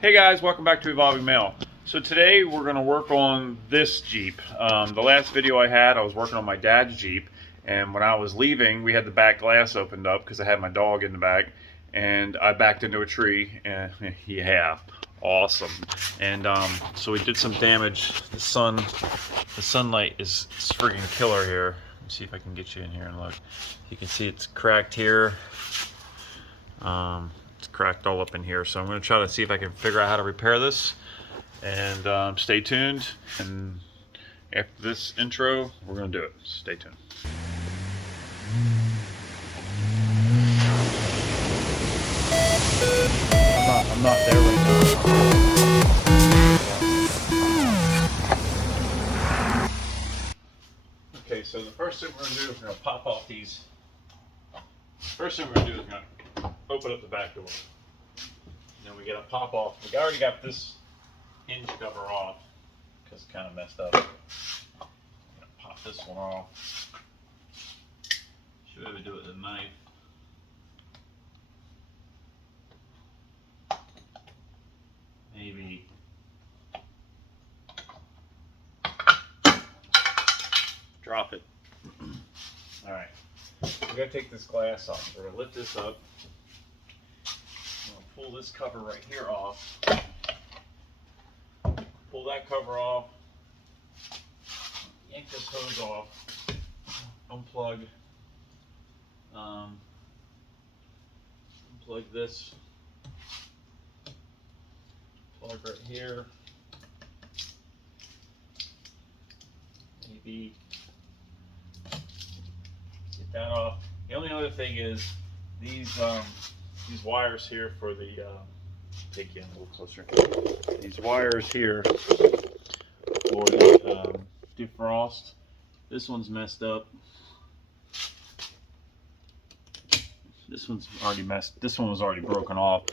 Hey guys, welcome back to Evolving Mail. So today we're going to work on this Jeep. The last video I had, I was working on my dad's Jeep, and when I was leaving, we had the back glass opened up because I had my dog in the back, and I backed into a tree, and yeah, awesome. And so we did some damage. The sunlight is freaking killer here. Let's see if I can get you in here and look. You can see it's cracked here. It's cracked all up in here, so I'm going to try to see if I can figure out how to repair this. And stay tuned. And after this intro, we're going to do it. Stay tuned. I'm not there right now. Okay, so the first thing we're going to do is we're going to pop off these. First thing we're going to do is we're going to open up the back door. Then we got to pop off. We already got this hinge cover off because it's kind of messed up. I'm going to pop this one off. Should be able to do it with a knife. Maybe. Drop it. Alright. We're going to take this glass off. We're going to lift this up. Pull this cover right here off. Pull that cover off. Yank this hose off. Unplug. Unplug this. Plug right here. Maybe get that off. The only other thing is these wires here for the take you in a little closer. These wires here for the defrost. This one's messed up. This one's already messed. This one was already broken off.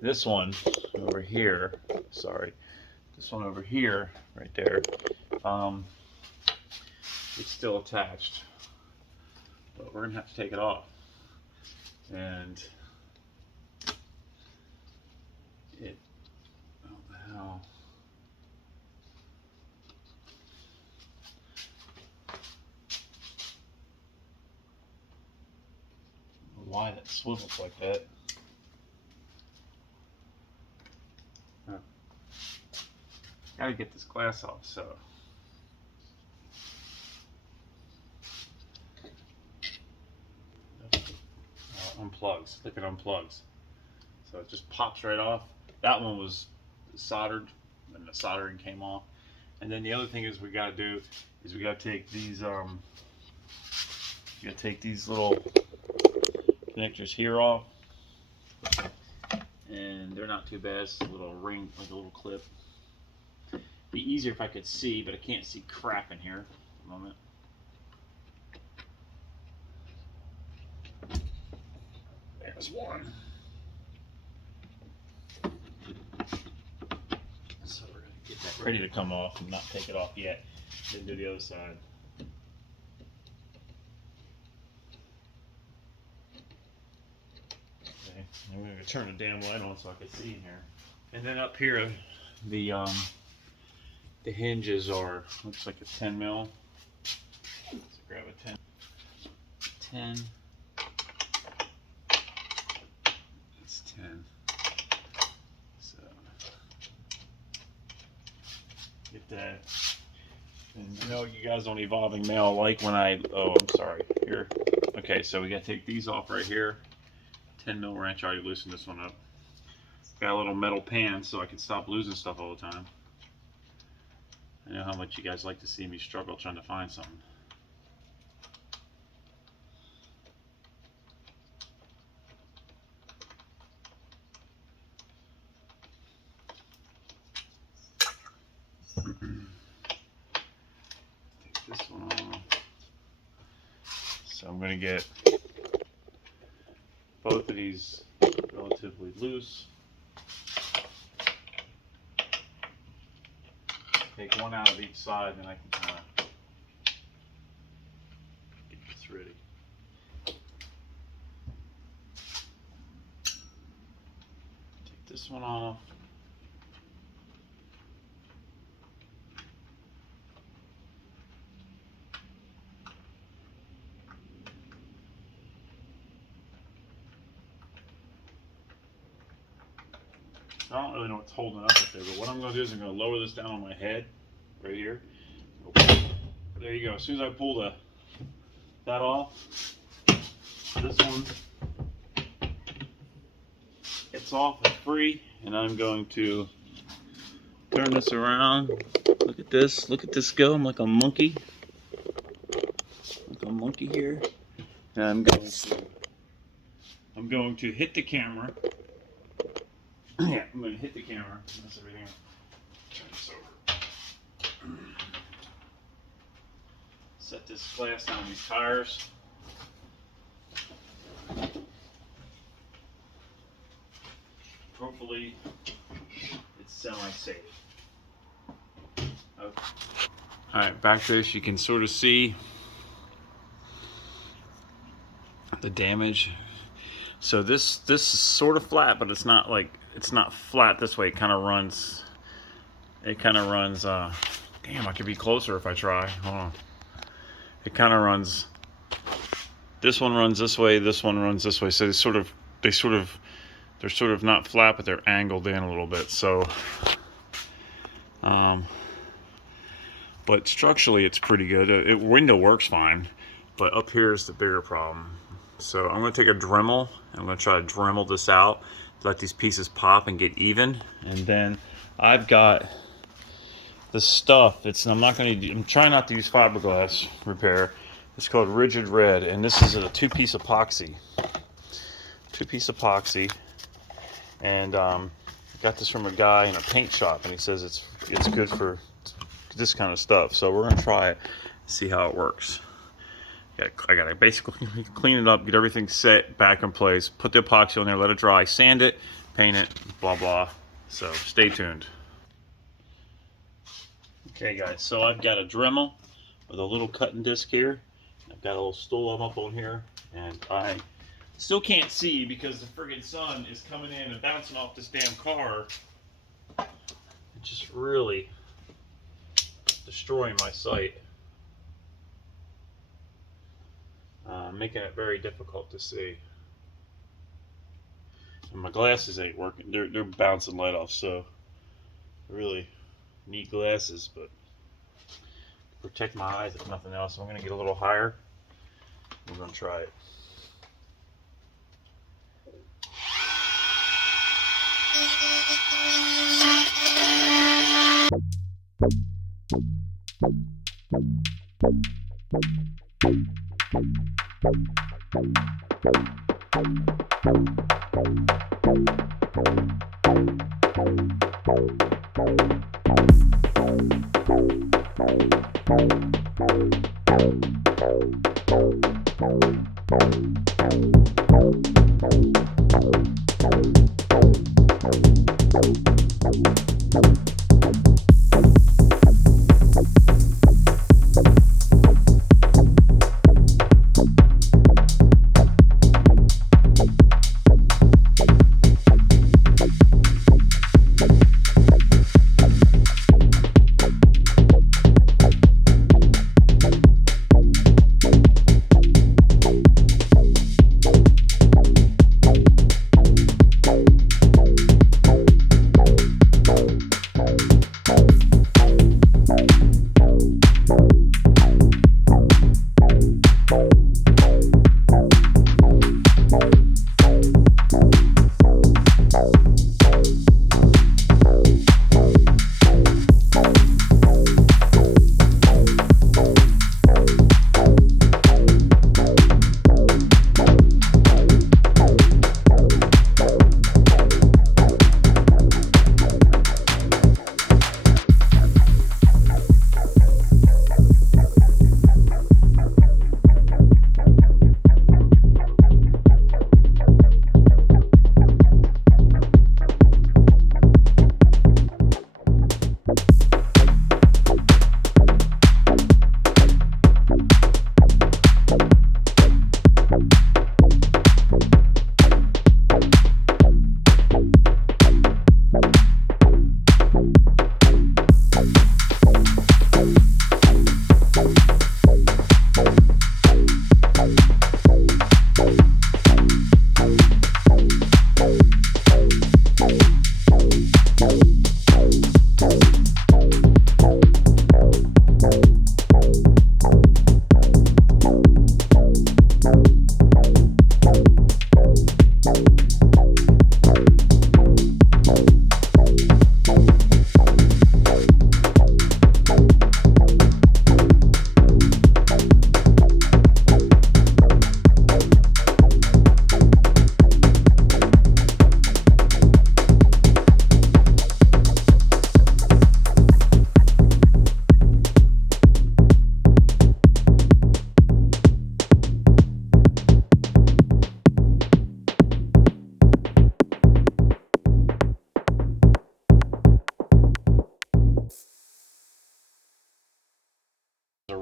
This one over here, sorry. This one over here, right there. It's still attached, but we're gonna have to take it off. And it, oh the hell. Why that swivels like that. Huh. Gotta get this glass off, so. Unplugs, look at unplugs. So it just pops right off. That one was soldered and the soldering came off. And then the other thing is we gotta do is we gotta take these little connectors here off. And they're not too bad. It's a little ring, like a little clip. Be easier if I could see, but I can't see crap in here at the moment. There's one. So we're going to get that ready to come off and not take it off yet. Then do the other side. Okay, and we're going to turn the damn light on so I can see in here. And then up here, the hinges are, looks like a 10 mil. Let's grab a 10. It's 10. So get that. And I know you guys on Evolving Mail like when oh, I'm sorry. Here. Okay, so we got to take these off right here. 10 mil wrench. I already loosened this one up. Got a little metal pan so I can stop losing stuff all the time. I know how much you guys like to see me struggle trying to find something. Take this one off. So I'm going to get both of these relatively loose. Take one out of each side, and I can kind of get this ready. Take this one off. I don't really know what's holding up there, but what I'm going to do is I'm going to lower this down on my head, right here. There you go. As soon as I pull that off, this one gets off, it's free, and I'm going to turn this around. Look at this go. I'm like a monkey. Like a monkey here. And I'm going to hit the camera. Yeah, I'm going to hit the camera. That's everything. Turn this over. Set this glass on these tires. Hopefully, it's semi-safe. Okay. Alright, back this, you can sort of see the damage. So this is sort of flat, but it's not flat this way. It kind of runs. Damn, I could be closer if I try. Hold on. It kind of runs. This one runs this way. This one runs this way. So they're sort of not flat, but they're angled in a little bit. So, but structurally it's pretty good. Window works fine, but up here is the bigger problem. So I'm going to take a Dremel. I'm going to try to Dremel this out, let these pieces pop and get even, and then I've got the stuff. I'm trying not to use fiberglass repair. It's called Rigid Red, and this is a two-piece epoxy. And I got this from a guy in a paint shop, and he says it's good for this kind of stuff. So we're gonna try it, see how it works. I gotta basically clean it up, get everything set back in place, put the epoxy on there, let it dry, sand it, paint it, blah blah. So stay tuned. Okay guys, so I've got a Dremel with a little cutting disc here. I've got a little stool up on here, and I still can't see because the friggin' sun is coming in and bouncing off this damn car. It's just really destroying my sight. Making it very difficult to see. And my glasses ain't working. They're bouncing light off, so really need glasses, but protect my eyes if nothing else. I'm gonna get a little higher. We're gonna try it.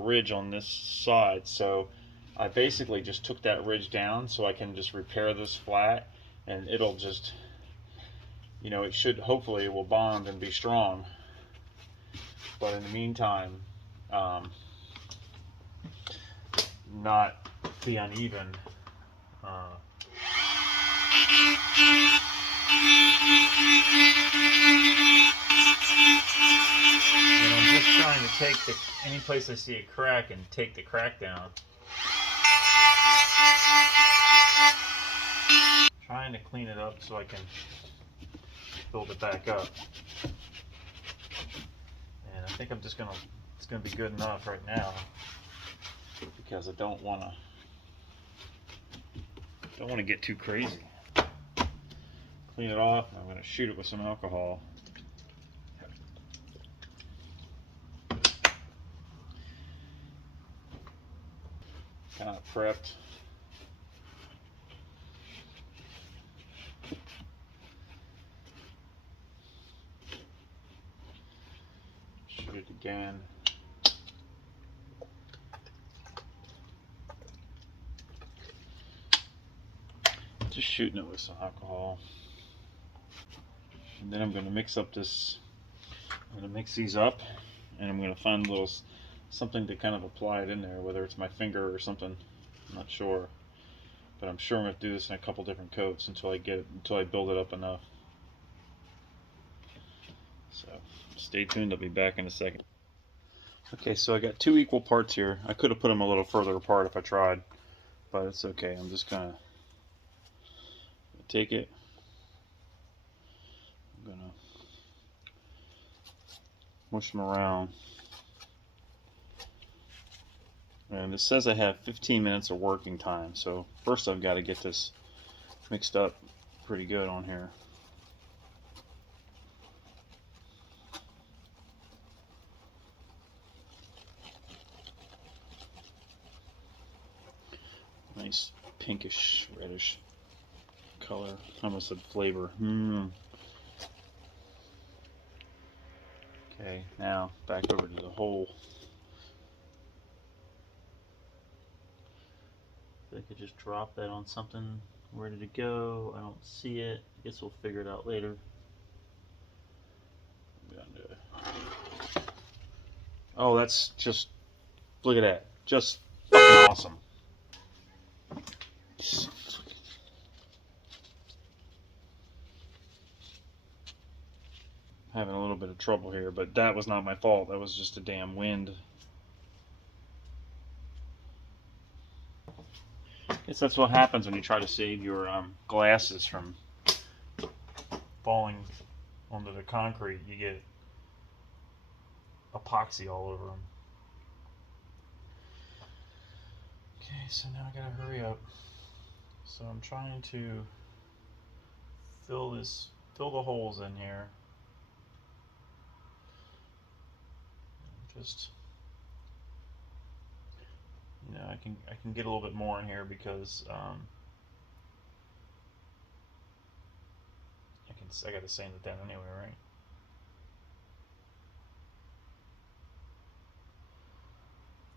ridge on this side, so I basically just took that ridge down so I can just repair this flat, and it'll just, you know, it should, hopefully it will bond and be strong. But in the meantime, not be uneven. And I'm just trying to take any place I see a crack and take the crack down. Trying to clean it up so I can build it back up. And I think I'm just gonna, it's gonna be good enough right now, because I don't wanna get too crazy. Clean it off, and I'm gonna shoot it with some alcohol. Kind of prepped. Shoot it again. Just shooting it with some alcohol. And then I'm going to mix up this, I'm going to mix these up, and I'm going to find a little something to kind of apply it in there, whether it's my finger or something, I'm not sure. But I'm sure I'm going to do this in a couple different coats until I build it up enough. So stay tuned, I'll be back in a second. Okay, so I got 2 equal parts here. I could have put them a little further apart if I tried, but it's okay. I'm just going to take it. I'm going to mush them around. And it says I have 15 minutes of working time, so first I've got to get this mixed up pretty good on here. Nice pinkish reddish color. I almost said flavor. Okay, now back over to the hole. If I could just drop that on something ready to go. I don't see it. I guess we'll figure it out later. Oh, that's just, look at that. Just fucking awesome. Having a little bit of trouble here, but that was not my fault. That was just a damn wind. I guess that's what happens when you try to save your glasses from falling onto the concrete. You get epoxy all over them. Okay, so now I gotta hurry up. So I'm trying to fill the holes in here. Just, you know, I can get a little bit more in here because I got to sand it down anyway, right?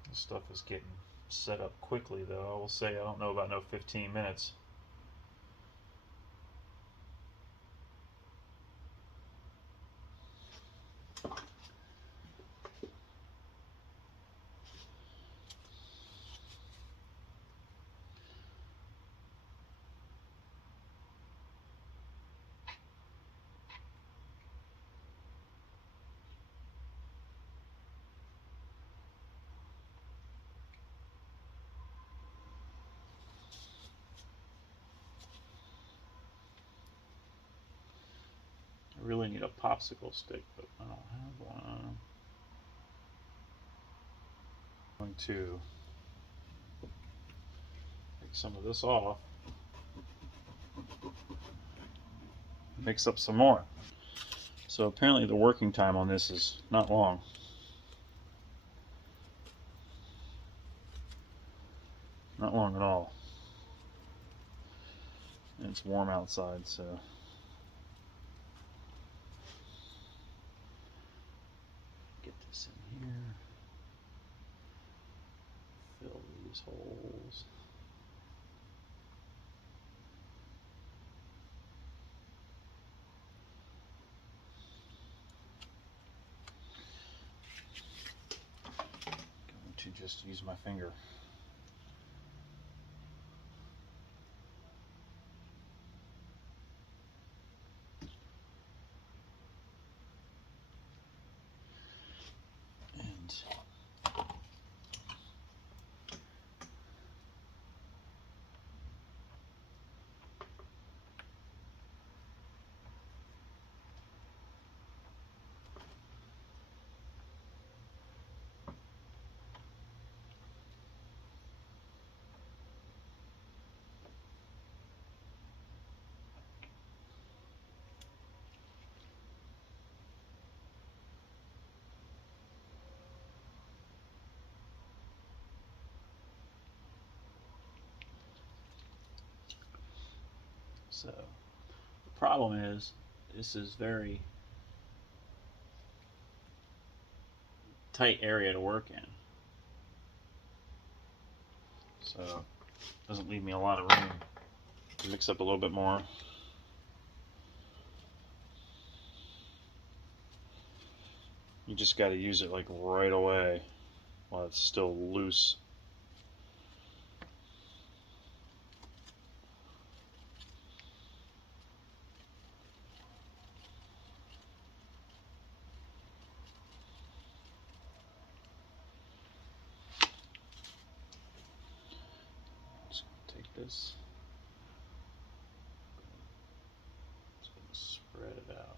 This stuff is getting set up quickly, though. I will say I don't know about no 15 minutes. I really need a popsicle stick, but I don't have one. I'm going to take some of this off, mix up some more. So apparently the working time on this is not long. Not long at all. And it's warm outside, so get this in here. fill these holes. Going to just use my finger. So the problem is this is very tight area to work in. So it doesn't leave me a lot of room to mix up a little bit more. You just got to use it like right away while it's still loose. Just gonna take this, just gonna spread it out.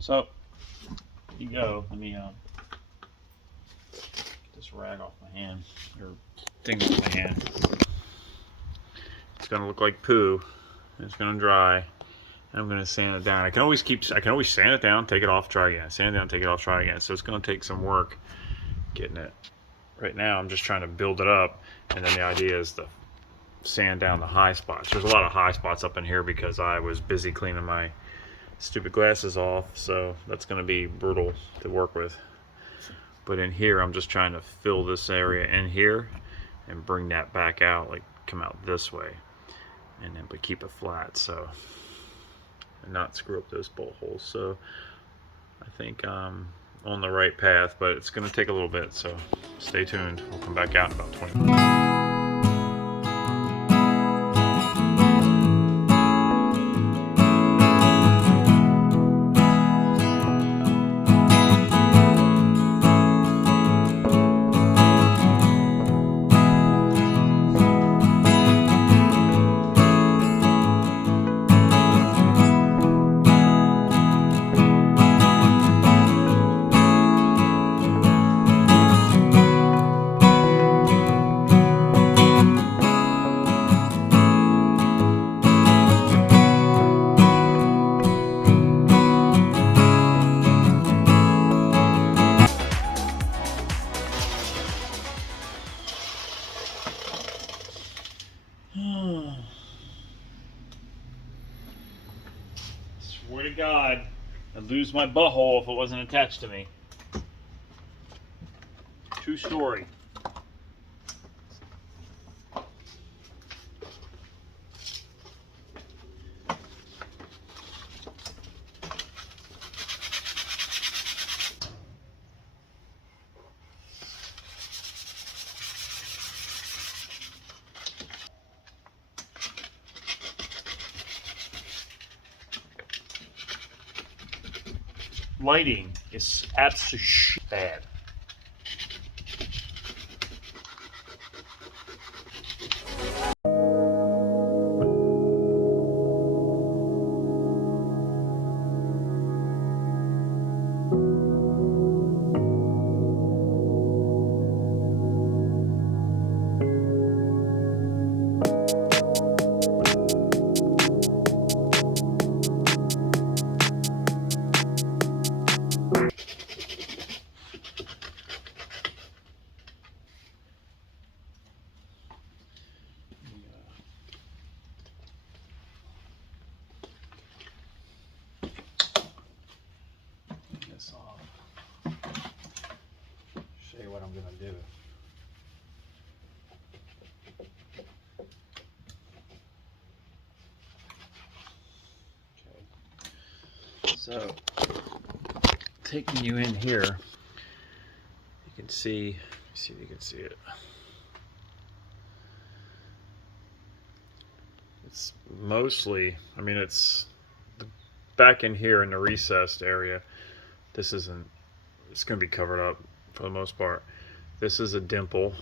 So, here you go. Let me get this rag off my hand, or thing off my hand. It's gonna look like poo. It's gonna dry, and I'm gonna sand it down. I can always sand it down, take it off, try again. Sand it down, take it off, try again. So it's gonna take some work getting it. Right now, I'm just trying to build it up, and then the idea is to sand down the high spots. There's a lot of high spots up in here because I was busy cleaning my stupid glasses off, so that's going to be brutal to work with. But in here, I'm just trying to fill this area in here and bring that back out, like come out this way, and then but keep it flat, so and not screw up those bolt holes. So I think I'm on the right path, but it's going to take a little bit, so stay tuned. We'll come back out in about 20 minutes. Swear to God, I'd lose my butthole if it wasn't attached to me. True story. Lighting is absolutely bad. I'm going to do. Okay. So, taking you in here, you can see if you can see it. It's mostly, I mean, it's back in here in the recessed area. This isn't, it's going to be covered up for the most part. This is a dimple.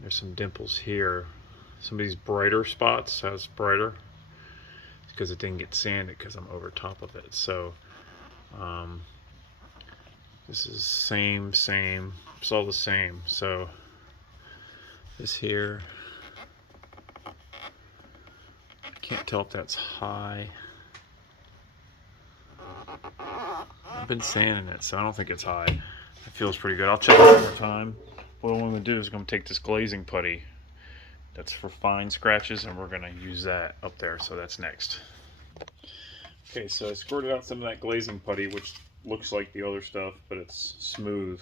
There's some dimples here. Some of these brighter spots has brighter because it didn't get sanded because I'm over top of it. So this is same, it's all the same. So this here, I can't tell if that's high. I've been sanding it, so I don't think it's high. It feels pretty good. I'll check it one more time. What I'm going to do is I'm going to take this glazing putty that's for fine scratches, and we're going to use that up there. So that's next. Okay, so I squirted out some of that glazing putty, which looks like the other stuff, but it's smooth.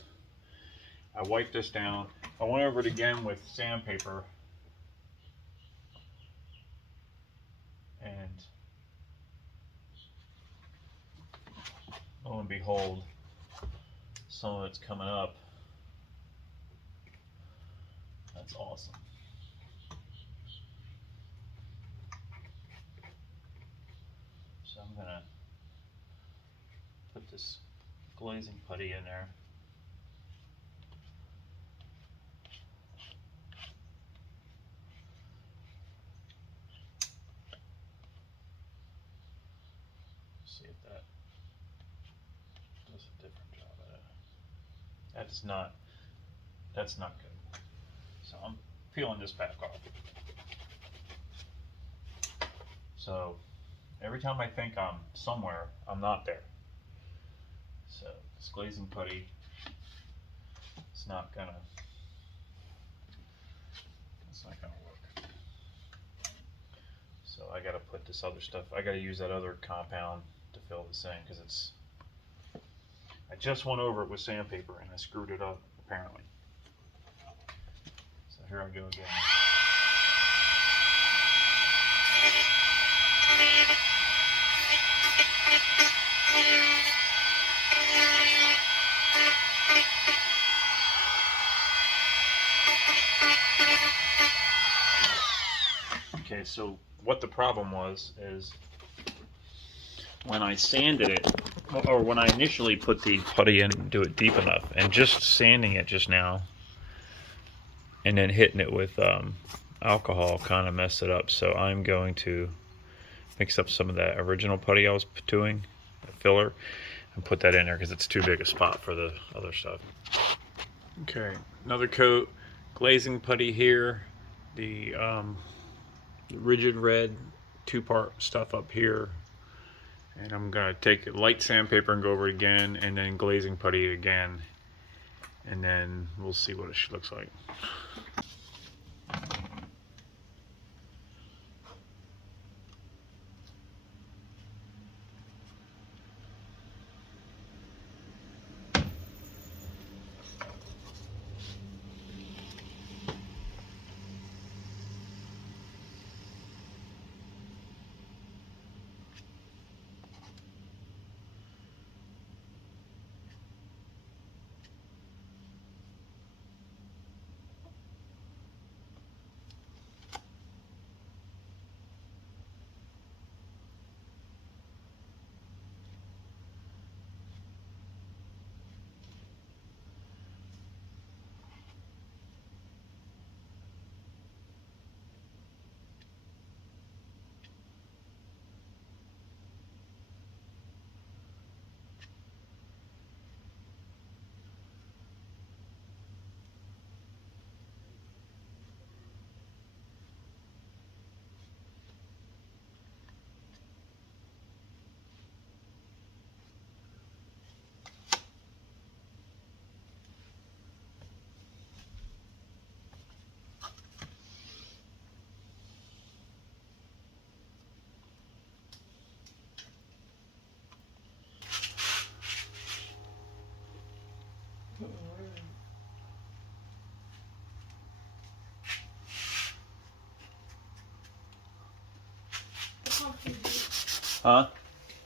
I wiped this down. I went over it again with sandpaper, and lo and behold, some of it's coming up. That's awesome. So I'm gonna put this glazing putty in there. See if that does a different job at it. That's not good. So I'm peeling this back off. So every time I think I'm somewhere, I'm not there. So this glazing putty, it's not gonna work. So I gotta put this other stuff, I gotta use that other compound to fill this in, because I just went over it with sandpaper and I screwed it up, apparently. So here I go again. Okay, so what the problem was is when I sanded it, or when I initially put the putty in, do it deep enough, and just sanding it just now, and then hitting it with alcohol kind of messed it up. So I'm going to mix up some of that original putty I was doing, the filler, and put that in there because it's too big a spot for the other stuff. Okay, another coat, glazing putty here, the rigid red 2-part stuff up here, and I'm gonna take light sandpaper and go over it again, and then glazing putty again, and then we'll see what it looks like. Huh?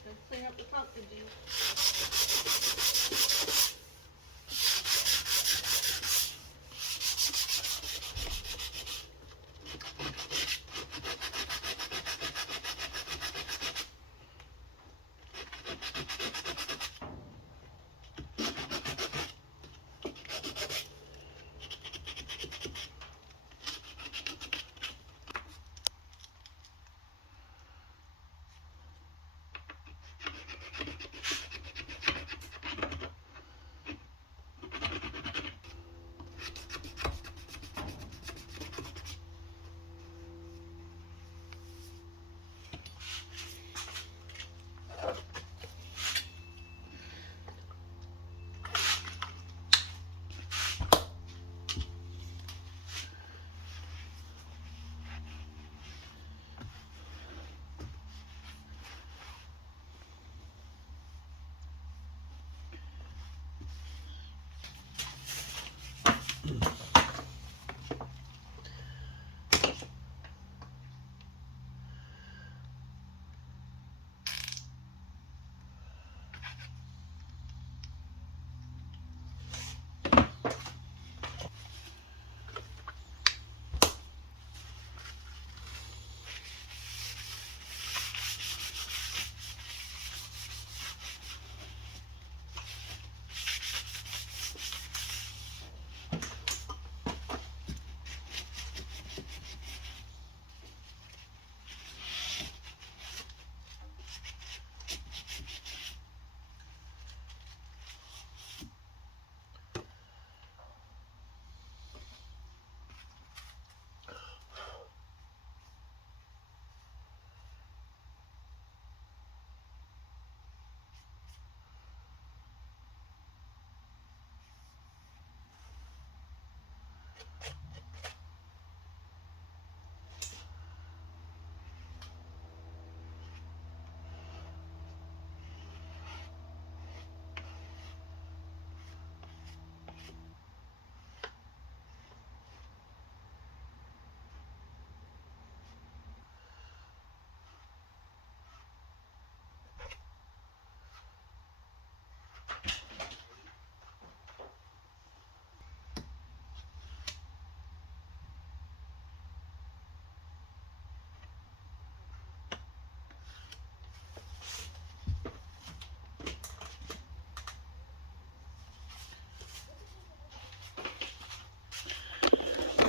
Let's clean up the front, did you?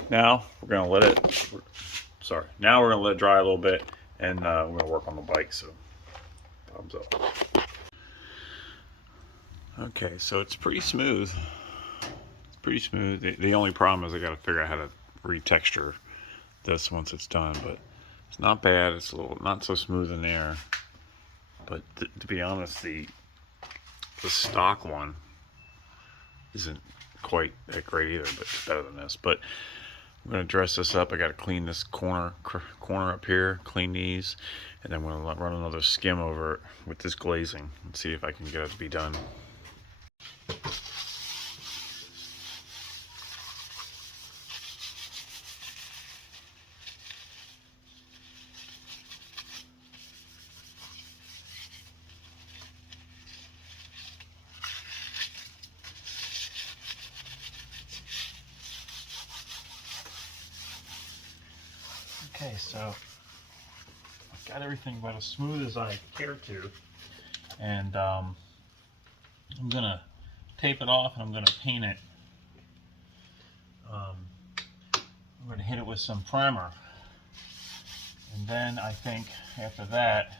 Now we're gonna let it. Now we're gonna let it dry a little bit, and we're gonna work on the bike. So, thumbs up. Okay, so it's pretty smooth. It's pretty smooth. The only problem is I got to figure out how to retexture this once it's done. But it's not bad. It's a little not so smooth in there. But to be honest, the stock one isn't quite that great either. But it's better than this. But I'm going to dress this up. I got to clean this corner up here, clean these, and then I'm going to run another skim over it with this glazing and see if I can get it to be done. Okay, so I've got everything about as smooth as I care to, and I'm gonna tape it off and I'm gonna paint it. I'm gonna hit it with some primer, and then I think after that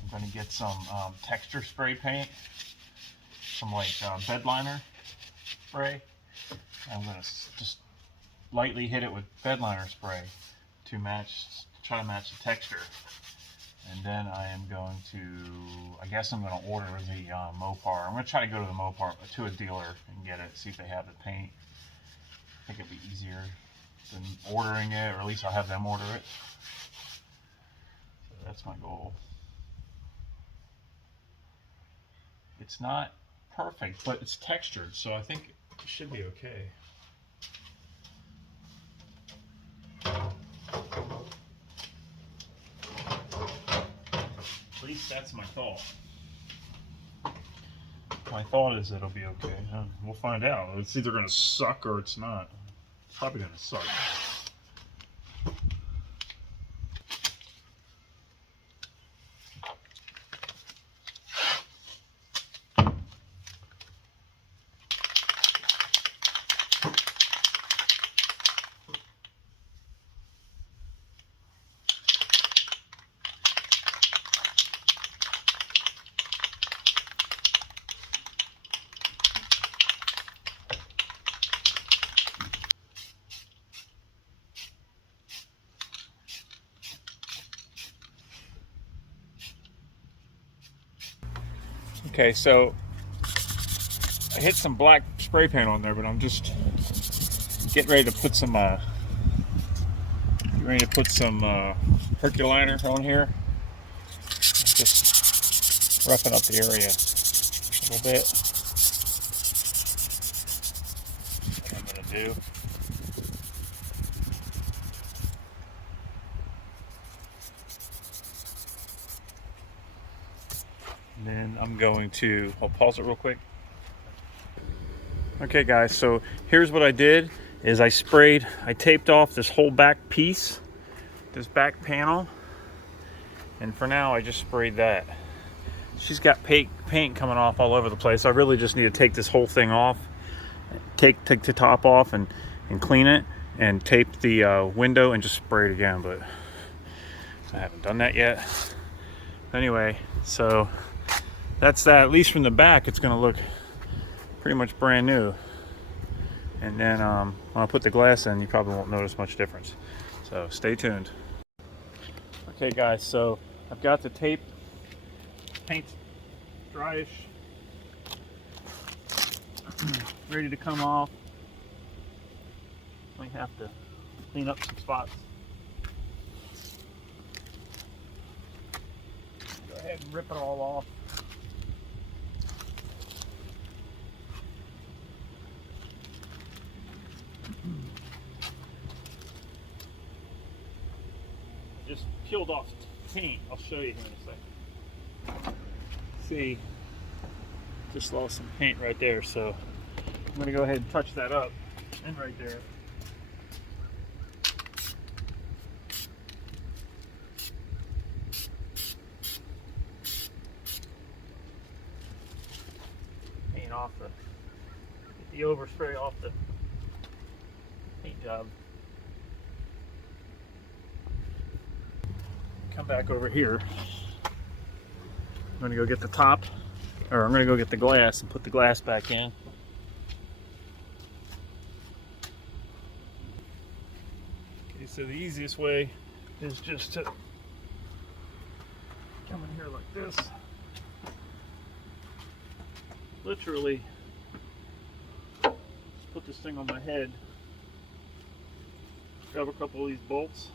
I'm gonna get some texture spray paint, some like bed liner spray. I'm gonna just lightly hit it with bed liner spray to try to match the texture, and then I am going to, I guess I'm going to order the Mopar. I'm going to try to go to the Mopar, to a dealer and get it, see if they have the paint. I think it'd be easier than ordering it, or at least I'll have them order it. So that's my goal. It's not perfect, but it's textured, so I think it should be okay. That's my thought. My thought is it'll be okay. We'll find out. It's either going to suck or it's not. It's probably going to suck. Okay, so I hit some black spray paint on there, but I'm just getting ready to put some Herculiner on here. Just roughing up the area a little bit. That's what I'm gonna do. And then I'm going to, I'll pause it real quick. Okay guys, so here's what I did is I taped off this whole back piece, this back panel, and for now I just sprayed that. She's got paint coming off all over the place. I really just need to take this whole thing off, take the top off and clean it, and tape the window and just spray it again, but I haven't done that yet. Anyway, so that's that. At least from the back it's going to look pretty much brand new. And then when I put the glass in, you probably won't notice much difference. So stay tuned. Okay guys, so I've got the tape, paint's dryish, ready to come off. We have to clean up some spots. Go ahead and rip it all off. Just peeled off paint. I'll show you here in a second. See, just lost some paint right there, so I'm going to go ahead and touch that up. And right there. Paint off get the overspray off the paint job. Come back over here. I'm going to go get the top, or I'm going to go get the glass and put the glass back in. Okay, so the easiest way is just to come in here like this. Literally, just put this thing on my head. Grab a couple of these bolts.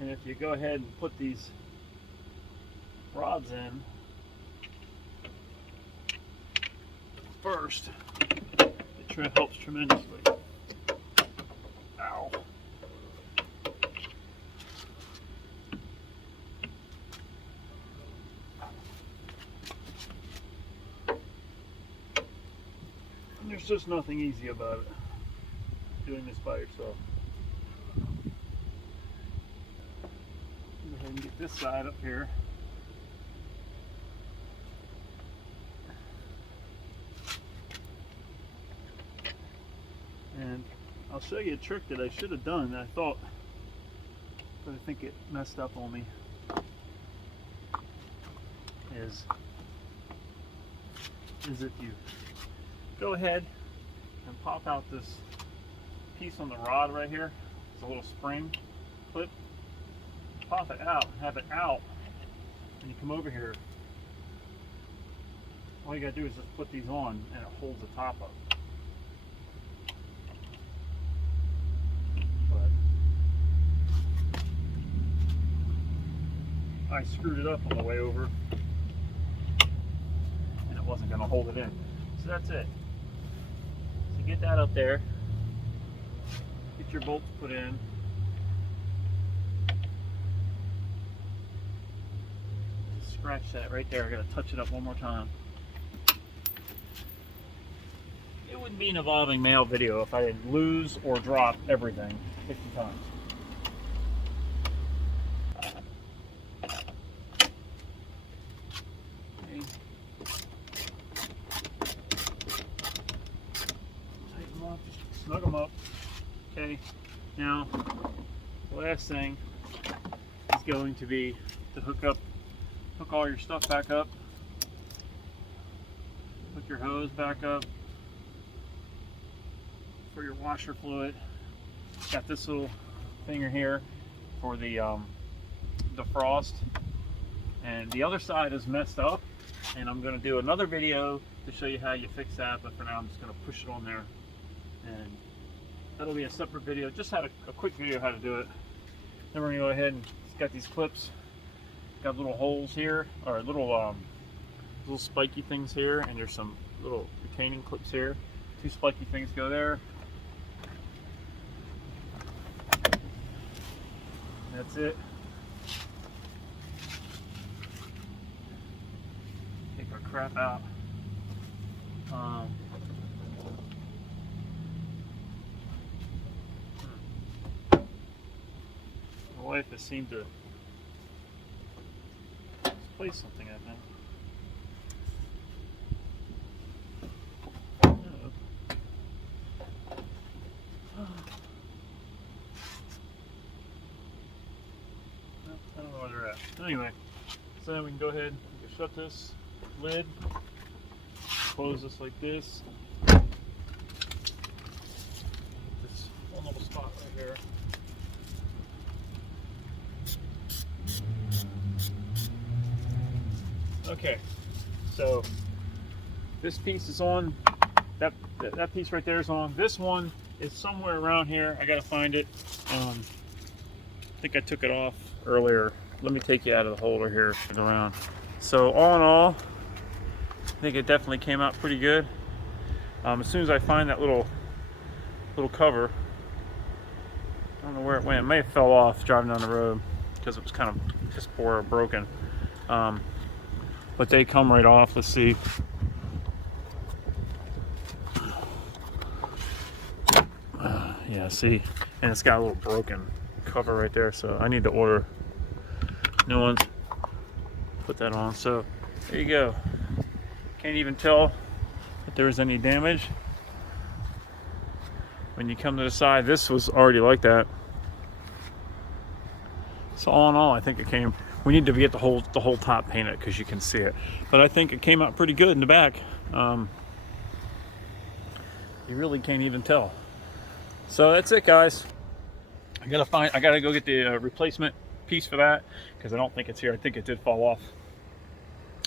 And if you go ahead and put these rods in first, it helps tremendously. Ow. And there's just nothing easy about it, doing this by yourself. Go ahead and get this side up here. And I'll show you a trick that I should have done that I thought, but I think it messed up on me. Is if you go ahead and pop out this piece on the rod right here, it's a little spring clip. Pop it out, have it out, and you come over here. All you gotta do is just put these on and it holds the top up. But I screwed it up on the way over and it wasn't gonna hold it in. So that's it. So get that up there, get your bolts put in. scratch that right there. I gotta touch it up one more time. It wouldn't be an evolving male video if I didn't lose or drop everything 50 times. Okay. Tighten them up, just snug them up. Okay, now the last thing is going to be to hook all your stuff back up. Hook your hose back up for your washer fluid. Got this little finger here for the frost, and the other side is messed up, and I'm going to do another video to show you how you fix that, but for now I'm just going to push it on there, and that'll be a separate video. Just had a quick video how to do it. Then we're going to go ahead and it's got these clips, got little holes here, or little spiky things here, and there's some little retaining clips here. Two spiky things go there. That's it. Take our crap out. My wife has seemed to misplace something, I think. I don't know where they're at. Anyway, so we can go ahead and shut this lid, close this like this. This one little spot right here. Okay, so this piece is on. That piece right there is on. This one is somewhere around here. I gotta find it. I think I took it off earlier. Let me take you out of the holder here and around. So all in all, I think it definitely came out pretty good. As soon as I find that little cover, I don't know where it went. It may have fell off driving down the road because it was kind of piss poor or broken. But they come right off. Let's see. Yeah, see, and it's got a little broken cover right there, so I need to order new ones. Put that on. So there you go. Can't even tell if there was any damage. When you come to the side, this was already like that. So all in all, I think it came. We need to get the whole top painted because you can see it. But I think it came out pretty good in the back. You really can't even tell. So that's it, guys. I gotta go get the replacement piece for that because I don't think it's here. I think it did fall off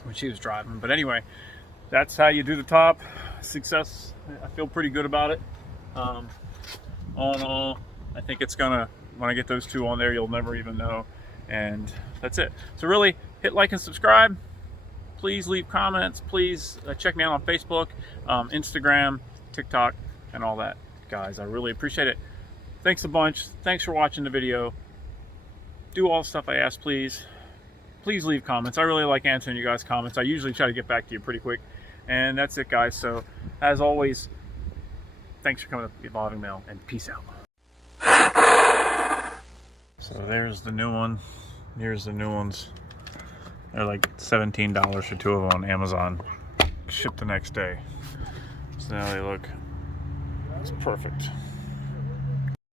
when she was driving. But anyway, that's how you do the top. Success. I feel pretty good about it. All in all, I think it's gonna, when I get those two on there, you'll never even know. And that's it. So really, hit like and subscribe. Please leave comments. Please check me out on Facebook, Instagram, TikTok, and all that. Guys, I really appreciate it. Thanks a bunch. Thanks for watching the video. Do all the stuff I ask, please. Please leave comments. I really like answering you guys' comments. I usually try to get back to you pretty quick. And that's it, guys. So, as always, thanks for coming up to the Evolving Male, and peace out. So there's the new one. Here's the new ones. They're like $17 for two of them on Amazon. Shipped the next day. So now they look. It's perfect.